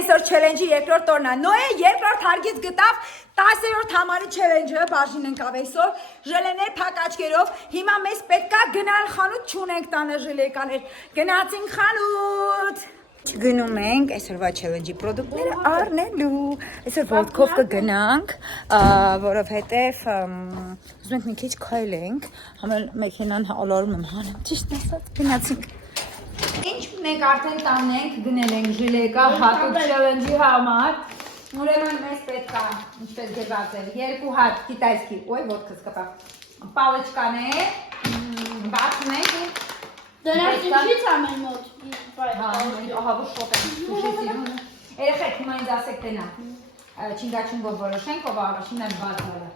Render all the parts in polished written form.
այսօր challenge-ի երկրորդ օրն է։ Նոյը երկրորդ հարգից գտավ 10-րդ համարի challenge-ը, բաժին ընկավ այսօր, ժելեներ փակ աչքերով։ Հիմա մեզ պետքա գնալ խանութ, չունենք տանը ժելեկաներ։ Գնացինք խանութ։ Գնում ենք այսօրվա challenge-ի պրոդուկտները առնելու։ Այսօր ոտքով կգնանք, որովհետև ուզում ենք մի քիչ քայլենք, համել մեքենան հալարում եմ հանեմ, ճիշտ ասած, գնացինք։ Ինչ մենք արդեն տանն ենք, գնել ենք ժելեկա հատուկ challenge-ի համար, ուրեմն մեզ պետք է, ինչպես գրված է, 2 հատ կիտայսկի, ոյ, ոտքս կպա, պալեչկաներ, բացում ենք ու դրանց ինչից ամեն մոտ, ահա որ շոտ ենք, ուշեցին, երեխեք, հիմա ինձ ասեք տենա, չինգաչինգով որոշենք, ով առաջինն եմ բացարը։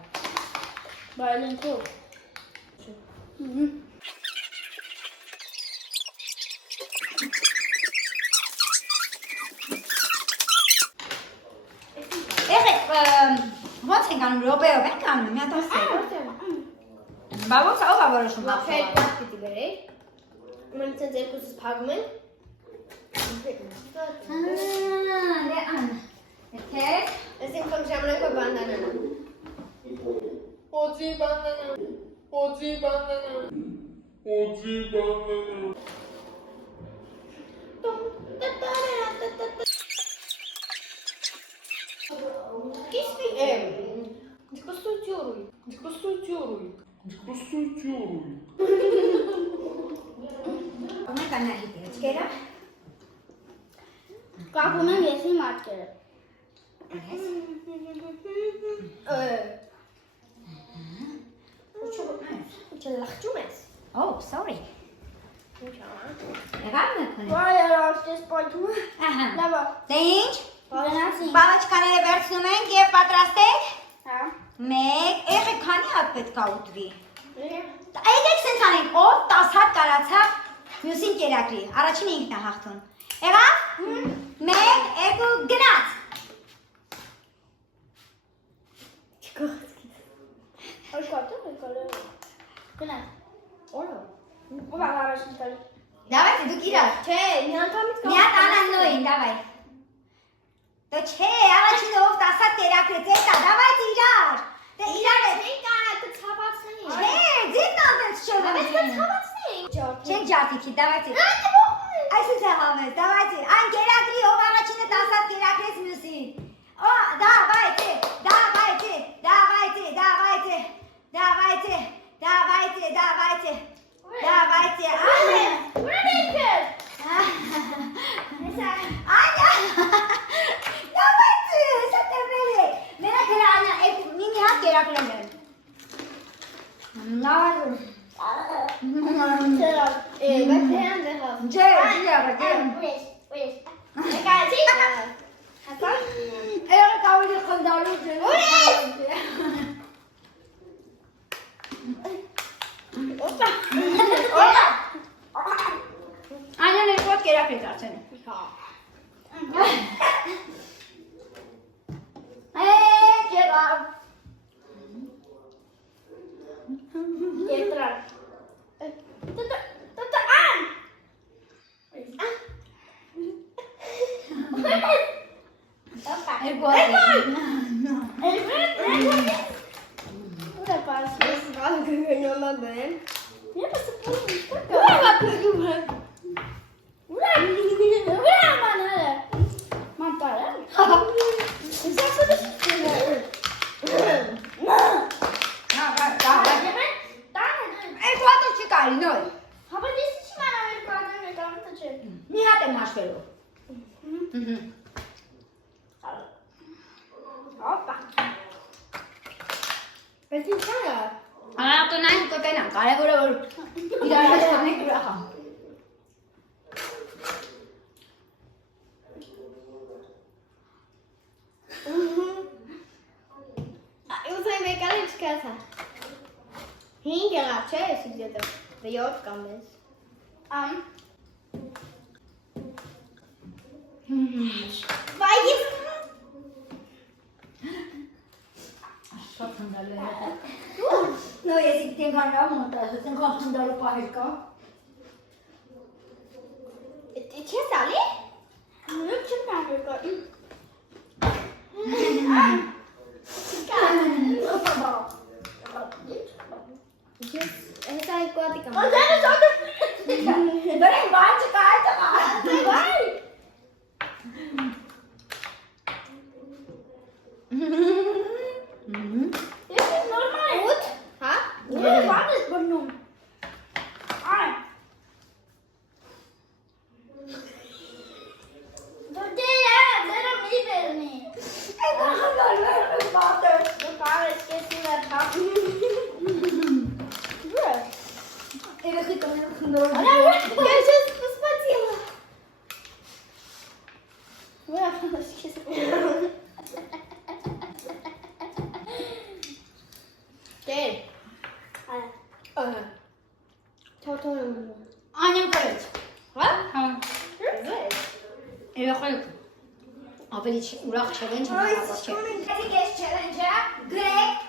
բայլենքով։ Ոնց ենք անում, ռոպեով ենք անում, մի հատ ասեք։ Բա ոնց ով է որոշում Լավ հետ դաշ պիտի բերեք։ Մենք ցած երկուսս փակում ենք։ Դե ան։ Եթեք։ Ես իմ քոմ ժամանակով բանանան։ Օձի բանանա։ Կիսվի դիսկուսիոն։ Ոնց կանահիտ էջքերը։ Կապում եմ ես իմ աչքերը։ Չլախճում ես։ Oh, sorry։ Ինչ ա։ Եղավ մեկն։ Վայ, արաշտես պայթում։ Ահա։ Լավ է։ Դե ինչ։ Գնացինք։ Բալաչկաները վերցնում ենք եւ պատրաստեք։ Հա։ 1, եղեք քանի հատ պետք է ուտվի։ Ե՞կ։ Այդեք սենց անենք, ով 10 հատ կարացավ մյուսին կերակրի, առաջինը ինքն է հաղթում։ Եղավ։ 1, 2, գնաց։ Աշկատում եք ալը։ Գնանք։ Օրո։ Ո՞վ է առաջին տալի։ Давайте, դուք իրար։ Չէ, մի անգամից Մի հատ անաննոյին, давай։ Դե չէ, առաջինը ով 10 հատ կերակրեց, էտա, давайте իրար։ Դե իրար է։ Մենք կարա կցավացնենք։ Չէ, ձին անդեց չեմ։ Բայց կցավացնենք։ Չեն ջարդիքի, давайте։ Այսինչ է համես, давайте։ Այն կերակրի, ով առաջինը 10 հատ կերակրեց մյուսին։ О, давайте, давайте, давайте, давайте, давайте, давайте, давайте, давайте. Ուրեմն Аня, давайте, что ты были? Меня Аня, не хат кերակրել եմ։ Նավարում։ բայց դրան դեղավ։ Չէ, դիավա, Ուրես։ Եկացի։ Հակա։ Էրը կավելի խնդալու ջեն։ Օպա։ Անյան է ոտ կերակրեց արդեն։ Ջերավ։ Ետրան։ Տա ան։ Օպա։ Երկու հատ։ Ուրա պասես վալգնոմա բեն։ Ես սփռում եմ։ Ուրա վապում եմ։ Ուրա մանալը։ Մանտարը։ Երկու հատ չի կարի, նոյ։ Հապա դες չի մանալ կադրը կանտը չէ։ Մի հատ եմ հաշվելու։ Օպա։ Բայց ինչ է։ Ալատոնային կոտենան, կարևորը որ իրար հետ կողնենք ուրախա։ Ուզում եկալ չկացա։ 5 եղավ, չէ, ես իդետը։ 7 կամ ես։ Ամ։ Վայ ես։ Շատ խնդալու է։ Նո, ես իգտեն գանրավ մոտած, են կան խնդալու պահեր կա։ Չես ալի։ Nuk չեմ նայել կա։ Ես նորմալ է։ Ուտ, հա? Ուրը բան ես բնում։ Այ։ Դերը մի բերնի։ Դա խնդրել բաթը։ Դու կարես կեսիլը թափ։ Ուրը։ Երեխի տոնը խնդրել։ Արա ուրը։ Ես ես սպասիլա։ Ուրը խնդրես կեսիլը։ Դեր։ Այ։ Թոթոն։ Անյան կրեց։ Հա? Հա։ Ես։ Երեխայք ավելի ուրախ չեն, չեն Այս հավատալ։ չունեն։ Այսինքն այս challenge-ը գրեք